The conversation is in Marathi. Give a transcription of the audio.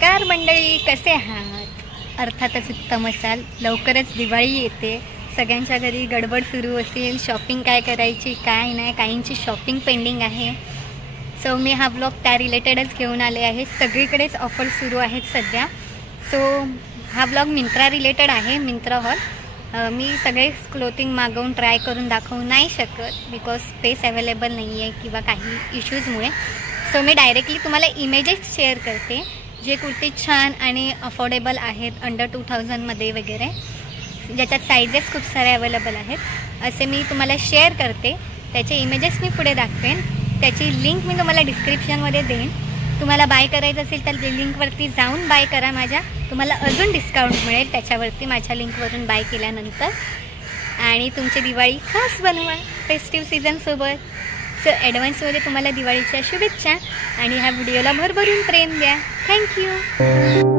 नमस्कार मंडळी, कसे आहात? अर्थातच उत्तम असाल. लवकरच दिवाळी येते, सगळ्यांच्या घरी गडबड सुरू असेल. शॉपिंग काय करायची काय नाही, काहींची शॉपिंग पेंडिंग आहे. सो मी हा ब्लॉग त्या रिलेटेडच घेऊन आले आहे. सगळीकडेच ऑफर सुरू आहेत सध्या. सो हा ब्लॉग मिंत्रा रिलेटेड आहे, मिंत्रा हॉल. मी सगळे क्लोथिंग मागवून ट्राय करून दाखवू नाही शकत बिकॉज स्पेस अवेलेबल नाही आहे किंवा काही इश्यूजमुळे. सो मी डायरेक्टली तुम्हाला इमेजेस शेअर करते जे कुर्ती छान आणि अफोर्डेबल आहेत, अंडर 2000मध्ये वगैरे, ज्याच्यात सायझेस खूप सारे अवेलेबल आहेत. असे मी तुम्हाला शेअर करते. त्याचे इमेजेस मी पुढे दाखवेन. त्याची लिंक मी तुम्हाला डिस्क्रिप्शनमध्ये देईन. तुम्हाला बाय करायचं असेल तर लिंकवरती जाऊन बाय करा. तुम्हाला अजून डिस्काउंट मिळेल त्याच्यावरती माझ्या लिंकवरून बाय केल्यानंतर. आणि तुमची दिवाळी खास बनवा फेस्टिव्ह सीझनसोबत. सो ॲडव्हान्समध्ये तुम्हाला दिवाळीच्या शुभेच्छा आणि ह्या व्हिडिओला भरभरून प्रेम द्या. थँक्यू.